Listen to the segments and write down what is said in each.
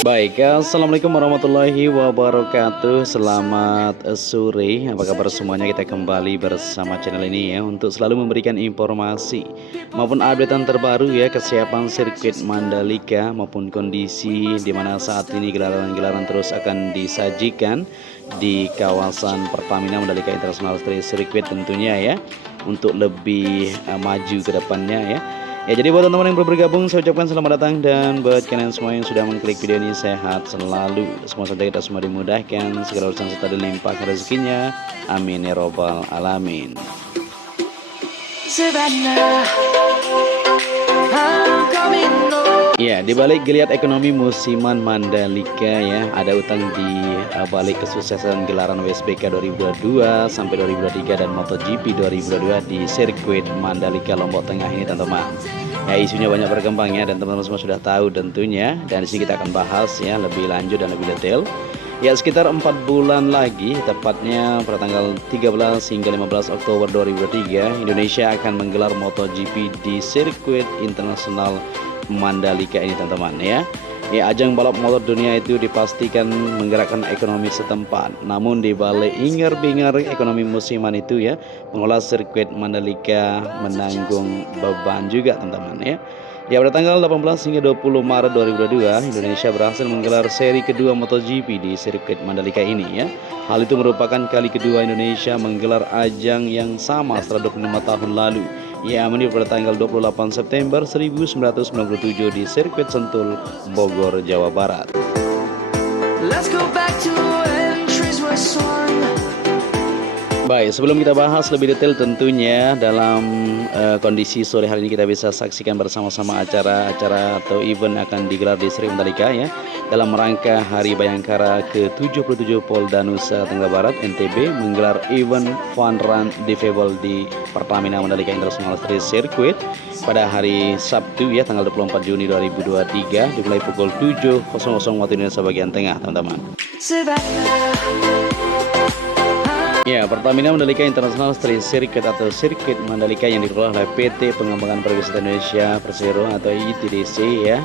Baik, assalamualaikum warahmatullahi wabarakatuh. Selamat sore, apa kabar semuanya? Kita kembali bersama channel ini ya untuk selalu memberikan informasi maupun updatean terbaru ya kesiapan sirkuit Mandalika maupun kondisi di mana saat ini gelaran-gelaran terus akan disajikan di kawasan Pertamina Mandalika International Circuit tentunya ya untuk lebih maju ke depannya ya. Ya, jadi buat teman-teman yang baru bergabung, saya ucapkan selamat datang. Dan buat kalian semua yang sudah mengklik video ini, sehat selalu. Semua saja kita semua dimudahkan, segala urusan serta dilimpahkan rezekinya. Amin ya robbal alamin. Ya, di balik geliat ekonomi musiman Mandalika ya, ada utang di balik kesuksesan gelaran WSBK 2022 sampai 2023 dan MotoGP 2022 di sirkuit Mandalika Lombok Tengah ini teman-teman. Ya, isunya banyak berkembang ya dan teman-teman semua sudah tahu tentunya, dan di sini kita akan bahas ya lebih lanjut dan lebih detail. Ya, sekitar 4 bulan lagi, tepatnya pada tanggal 13 hingga 15 Oktober 2023, Indonesia akan menggelar MotoGP di sirkuit internasional Mandalika ini teman-teman ya. Ya, ajang balap motor dunia itu dipastikan menggerakkan ekonomi setempat. Namun di balik ingar-bingar ekonomi musiman itu ya, pengelola sirkuit Mandalika menanggung beban juga teman-teman ya. Ya, pada tanggal 18 hingga 20 Maret 2022, Indonesia berhasil menggelar seri kedua MotoGP di sirkuit Mandalika ini ya. Hal itu merupakan kali kedua Indonesia menggelar ajang yang sama setelah 25 tahun lalu. Ya, pada tanggal 28 September 1997 di sirkuit Sentul, Bogor, Jawa Barat. Baik, sebelum kita bahas lebih detail tentunya dalam kondisi sore hari ini kita bisa saksikan bersama-sama acara-acara atau event akan digelar di Sirkuit Mandalika ya dalam rangka Hari Bayangkara ke-77 Polda Nusa Tenggara Barat NTB menggelar event Fun Run Difabel di Pertamina Mandalika International Circuit pada hari Sabtu ya tanggal 24 Juni 2023 dimulai pukul 7.00 waktu Indonesia bagian tengah teman-teman. Ya, Pertamina Mandalika International Street Circuit atau Sirkuit Mandalika yang dikelola oleh PT Pengembangan Pariwisata Indonesia Persero atau ITDC ya,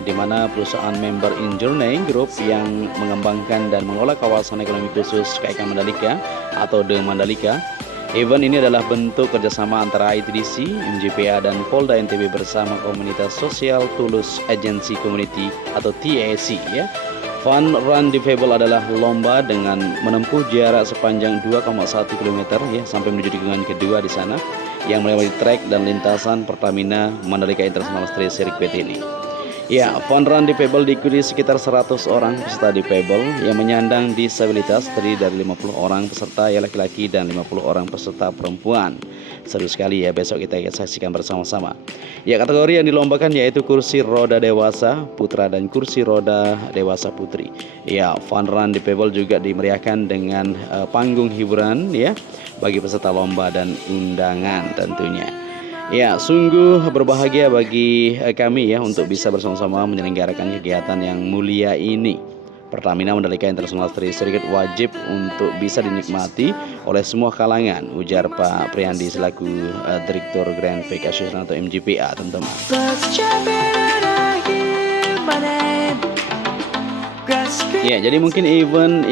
di mana perusahaan member Injourney Group yang mengembangkan dan mengelola kawasan ekonomi khusus KK Mandalika atau The Mandalika. Event ini adalah bentuk kerjasama antara ITDC, MJPA dan Polda NTB bersama komunitas sosial Tulus Agency Community atau TAC ya. Fun Run Difabel adalah lomba dengan menempuh jarak sepanjang 2,1 km ya sampai menuju tikungan kedua di sana yang melewati trek dan lintasan Pertamina Mandalika International Street Circuit ini. Ya, Fun Run Difabel diikuti sekitar 100 orang peserta difabel yang menyandang disabilitas, terdiri dari 50 orang peserta ya laki-laki dan 50 orang peserta perempuan. Seru sekali ya, besok kita saksikan bersama-sama. Ya, kategori yang dilombakan yaitu kursi roda dewasa putra dan kursi roda dewasa putri. Ya, Fun Run Difabel juga dimeriahkan dengan panggung hiburan ya bagi peserta lomba dan undangan tentunya. Ya, sungguh berbahagia bagi kami ya untuk bisa bersama-sama menyelenggarakan kegiatan yang mulia ini. Pertamina Mandalika International Street Circuit wajib untuk bisa dinikmati oleh semua kalangan, ujar Pak Priandi selaku Direktur Grand Prix Association atau MJPA teman-teman. Ya, jadi mungkin event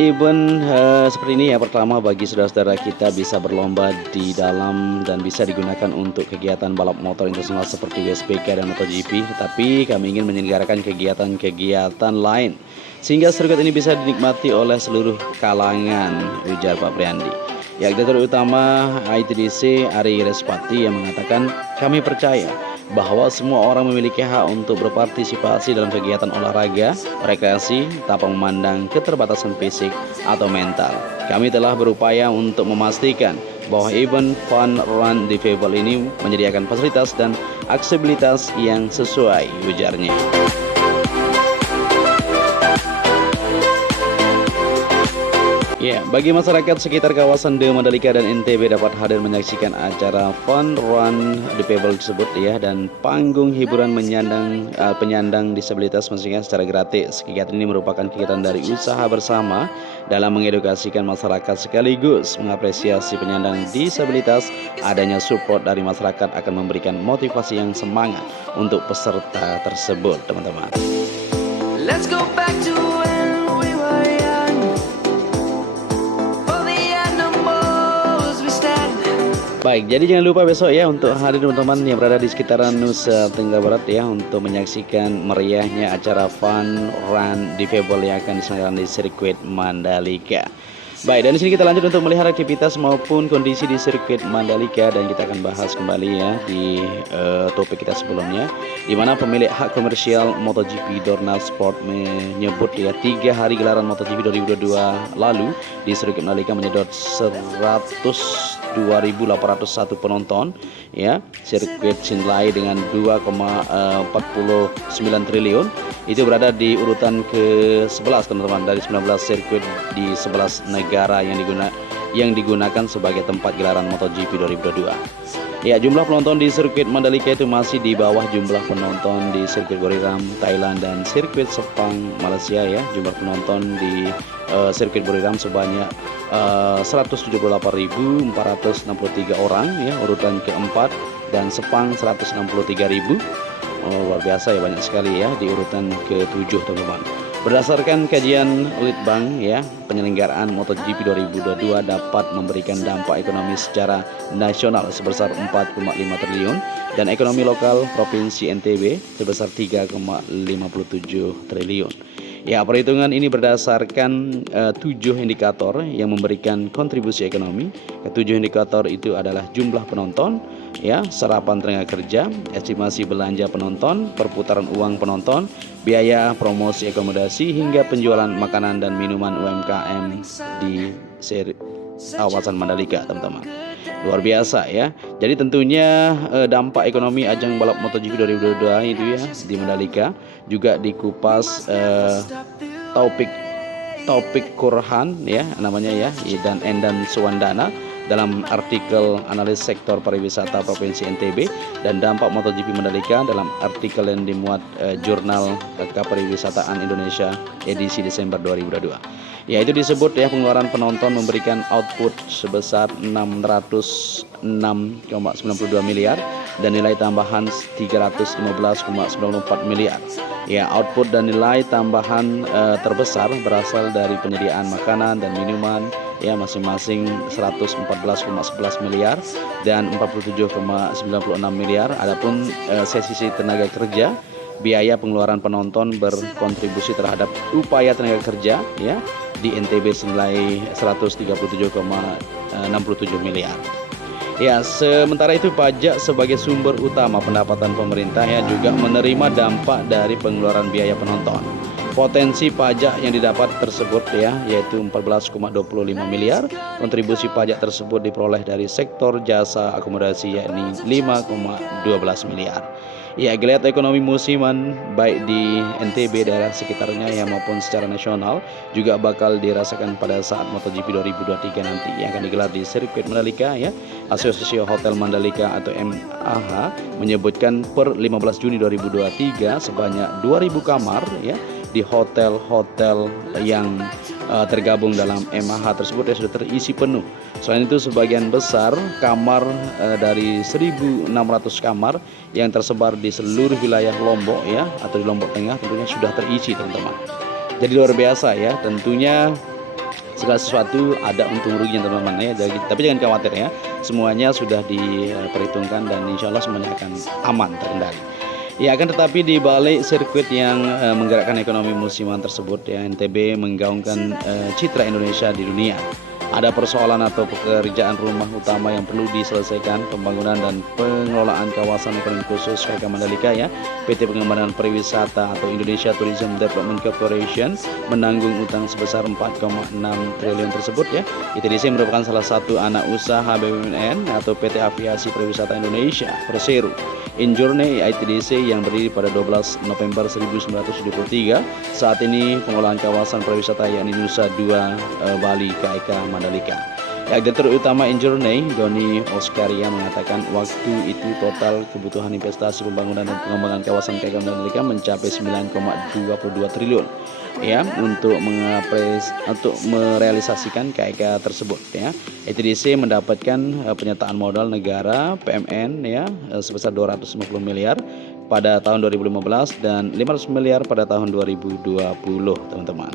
seperti ini ya pertama bagi saudara-saudara kita bisa berlomba di dalam dan bisa digunakan untuk kegiatan balap motor internasional seperti WSBK dan MotoGP. Tetapi kami ingin menyelenggarakan kegiatan-kegiatan lain sehingga sirkuit ini bisa dinikmati oleh seluruh kalangan, ujar Pak Priandi. Ya, Direktur Utama ITDC Ari Respati yang mengatakan, kami percaya bahwa semua orang memiliki hak untuk berpartisipasi dalam kegiatan olahraga, rekreasi, tanpa memandang keterbatasan fisik atau mental. Kami telah berupaya untuk memastikan bahwa event Fun Run Difabel ini menyediakan fasilitas dan aksesibilitas yang sesuai, ujarnya. Ya, bagi masyarakat sekitar kawasan The Mandalika dan NTB dapat hadir menyaksikan acara Fun Run Difabel tersebut ya, dan panggung hiburan penyandang disabilitas maksudnya secara gratis. Kegiatan ini merupakan kegiatan dari usaha bersama dalam mengedukasikan masyarakat sekaligus mengapresiasi penyandang disabilitas. Adanya support dari masyarakat akan memberikan motivasi yang semangat untuk peserta tersebut, teman-teman. Let's go back to when we were young. For the animals we stand. Baik, jadi jangan lupa besok ya untuk hadir teman-teman yang berada di sekitaran Nusa Tenggara Barat ya untuk menyaksikan meriahnya acara Fun Run Defable yang akan diselenggarakan di sirkuit Mandalika. Baik, dan di sini kita lanjut untuk melihat aktivitas maupun kondisi di sirkuit Mandalika, dan kita akan bahas kembali ya di topik kita sebelumnya, di mana pemilik hak komersial MotoGP Dorna Sport menyebut ya 3 hari gelaran MotoGP 2022 lalu di sirkuit Mandalika menyedot 102.801 penonton ya. Sirkuit Sinlai dengan 2,49 triliun itu berada di urutan ke-11 teman-teman dari 19 sirkuit di 11 negara yang digunakan sebagai tempat gelaran MotoGP 2022. Ya, jumlah penonton di sirkuit Mandalika itu masih di bawah jumlah penonton di sirkuit Buriram Thailand dan sirkuit Sepang Malaysia ya. Jumlah penonton di sirkuit Buriram sebanyak 178.463 orang ya, urutan keempat, dan Sepang 163.000. Luar biasa ya, banyak sekali ya di urutan ke-7 teman-teman. Berdasarkan kajian Litbang ya, penyelenggaraan MotoGP 2022 dapat memberikan dampak ekonomi secara nasional sebesar 4,5 triliun dan ekonomi lokal Provinsi NTB sebesar 3,57 triliun. Ya, perhitungan ini berdasarkan 7 indikator yang memberikan kontribusi ekonomi. Ketujuh indikator itu adalah jumlah penonton, ya, serapan tenaga kerja, estimasi belanja penonton, perputaran uang penonton, biaya promosi akomodasi, hingga penjualan makanan dan minuman UMKM di kawasan Mandalika, teman-teman. Luar biasa ya. Jadi tentunya dampak ekonomi ajang balap MotoGP 2022 itu ya di Mandalika juga dikupas Taufik Kurhan ya namanya ya, dan Endan Suwandana dalam artikel analis sektor pariwisata Provinsi NTB dan dampak MotoGP Mandalika dalam artikel yang dimuat jurnal Kepariwisataan Indonesia edisi Desember 2022. Ya, itu disebut ya pengeluaran penonton memberikan output sebesar 606,92 miliar dan nilai tambahan 315,94 miliar. Ya, output dan nilai tambahan terbesar berasal dari penyediaan makanan dan minuman ya, masing-masing 114,11 miliar dan 47,96 miliar. Adapun sesi tenaga kerja, biaya pengeluaran penonton berkontribusi terhadap upaya tenaga kerja ya di NTB senilai 137,67 miliar. Ya, sementara itu pajak sebagai sumber utama pendapatan pemerintah ya juga menerima dampak dari pengeluaran biaya penonton. Potensi pajak yang didapat tersebut ya yaitu 14,25 miliar. Kontribusi pajak tersebut diperoleh dari sektor jasa akomodasi yakni 5,12 miliar. Ya, geliat ekonomi musiman baik di NTB daerah sekitarnya ya maupun secara nasional juga bakal dirasakan pada saat MotoGP 2023 nanti yang akan digelar di sirkuit Mandalika ya. Asosiasi Hotel Mandalika atau MAH menyebutkan per 15 Juni 2023 sebanyak 2.000 kamar ya di hotel-hotel yang tergabung dalam MAH tersebut ya sudah terisi penuh. Selain itu sebagian besar kamar dari 1.600 kamar yang tersebar di seluruh wilayah Lombok ya atau di Lombok Tengah tentunya sudah terisi, teman-teman. Jadi luar biasa ya, tentunya segala sesuatu ada untung ruginya teman-teman ya. Tapi jangan khawatir ya, semuanya sudah diperhitungkan dan insya Allah semuanya akan aman terkendali. Ya, akan tetapi di balik sirkuit yang menggerakkan ekonomi musiman tersebut ya, NTB menggaungkan citra Indonesia di dunia. Ada persoalan atau pekerjaan rumah utama yang perlu diselesaikan, pembangunan dan pengelolaan kawasan ekonomi khusus KK Mandalika ya. PT Pengembangan Pariwisata atau Indonesia Tourism Development Corporation menanggung utang sebesar 4,6 triliun tersebut ya. ITDC merupakan salah satu anak usaha BUMN atau PT Aviasi Pariwisata Indonesia Persero. Injourney ITDC yang berdiri pada 12 November 1973. Saat ini pengelolaan kawasan pariwisata yakni Nusa Dua Bali KK Mandalika. Ya, Direktur Utama Injourney Doni Oskaria mengatakan waktu itu total kebutuhan investasi pembangunan dan pengembangan kawasan KK Mandalika mencapai 9,22 triliun ya untuk merealisasikan KK tersebut ya. ITDC mendapatkan penyertaan modal negara PMN ya sebesar 250 miliar pada tahun 2015 dan 500 miliar pada tahun 2020, teman-teman.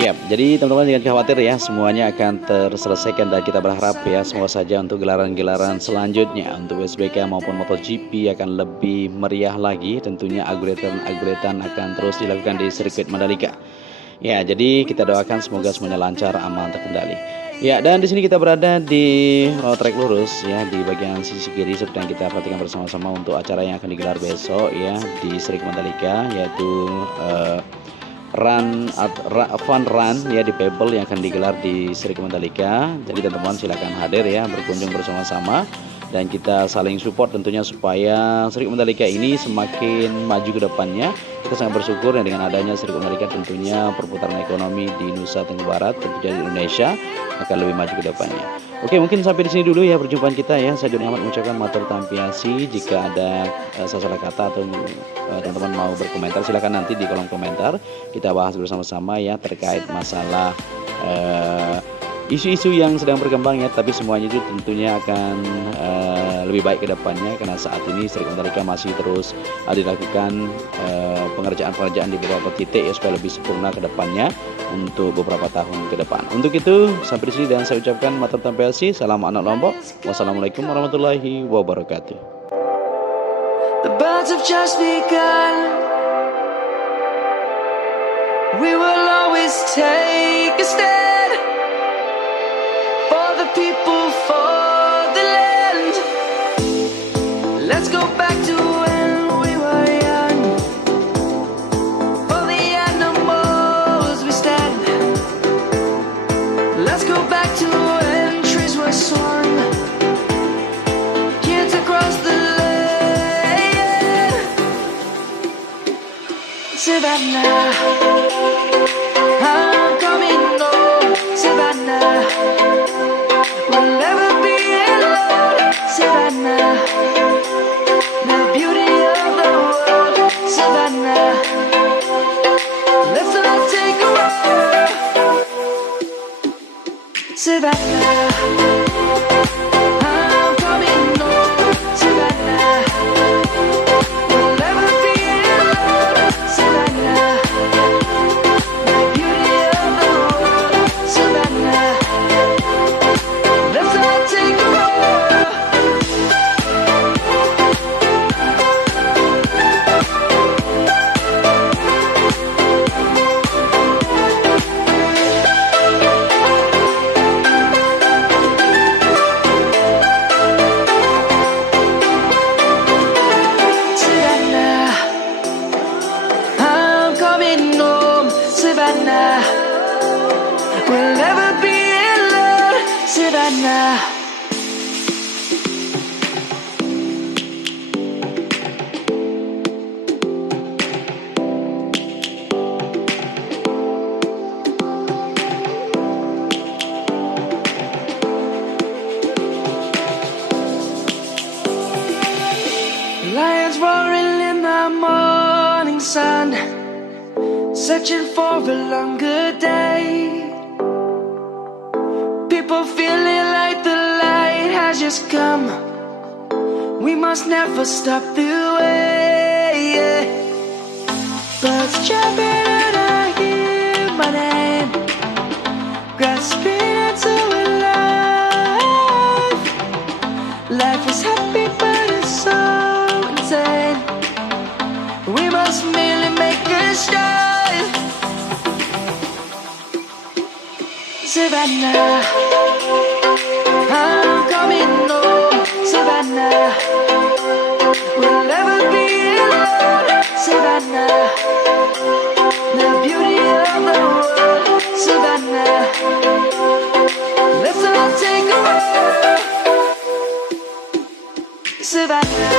Yap, jadi teman-teman jangan khawatir ya, semuanya akan terselesaikan dan kita berharap ya semua saja untuk gelaran-gelaran selanjutnya untuk WSBK maupun MotoGP akan lebih meriah lagi. Tentunya upgrade-an akan terus dilakukan di sirkuit Mandalika. Ya, jadi kita doakan semoga semuanya lancar, aman, terkendali. Ya, dan di sini kita berada di track lurus ya, di bagian sisi kiri seperti yang kita perhatikan bersama-sama untuk acara yang akan digelar besok ya di sirkuit Mandalika, yaitu fun run ya di Pebble yang akan digelar di sirkuit Mandalika. Jadi teman-teman silakan hadir ya, berkunjung bersama-sama dan kita saling support tentunya supaya sirkuit Mandalika ini semakin maju ke depannya. Kita sangat bersyukur ya dengan adanya sirkuit Mandalika, tentunya perputaran ekonomi di Nusa Tenggara Barat tentunya di Indonesia akan lebih maju ke depannya. Oke, mungkin sampai di sini dulu ya perjumpaan kita ya. Saya Joni Ahmad mengucapkan matur tampiasi. Jika ada salah kata atau teman-teman mau berkomentar, silakan nanti di kolom komentar kita bahas bersama-sama ya terkait masalah isu-isu yang sedang berkembang ya. Tapi semuanya itu tentunya akan lebih baik ke depannya karena saat ini sirkuit Mandalika masih terus dilakukan pengerjaan-pengerjaan di beberapa titik ya supaya lebih sempurna ke depannya untuk beberapa tahun ke depan. Untuk itu sampai di sini dan saya ucapkan matur tampiasi. Salam anak Lombok. Wassalamualaikum warahmatullahi wabarakatuh. The birds have just begun. We will always take a stand for the people, for the land. Let's go back to when we were young. For the animals we stand. Let's go back to when trees were swung. Kids across the land. Savannah, I'm coming home. Savannah, we'll never be alone. Savannah, the beauty of the world. Savannah, let's all take a walk. Savannah, I'm coming home. Savannah, we'll never be alone. Savannah, the beauty of the world. Savannah, let's all take a walk. Savannah, I'm coming home. Savannah, we'll never be alone. Savannah. Lions roaring in the morning sun, searching for a longer day. People feeling like the light has just come. We must never stop the way. Birds jumping and I hear my name, grasping into a life. Life is happy but it's so insane. We must merely make a start. Savannah, I'm coming home. Savannah, we'll never be alone. Savannah, the beauty of the world. Savannah, let's all take a walk. Savannah.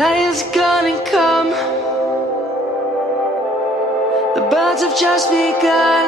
Lions gonna come. The birds have just begun.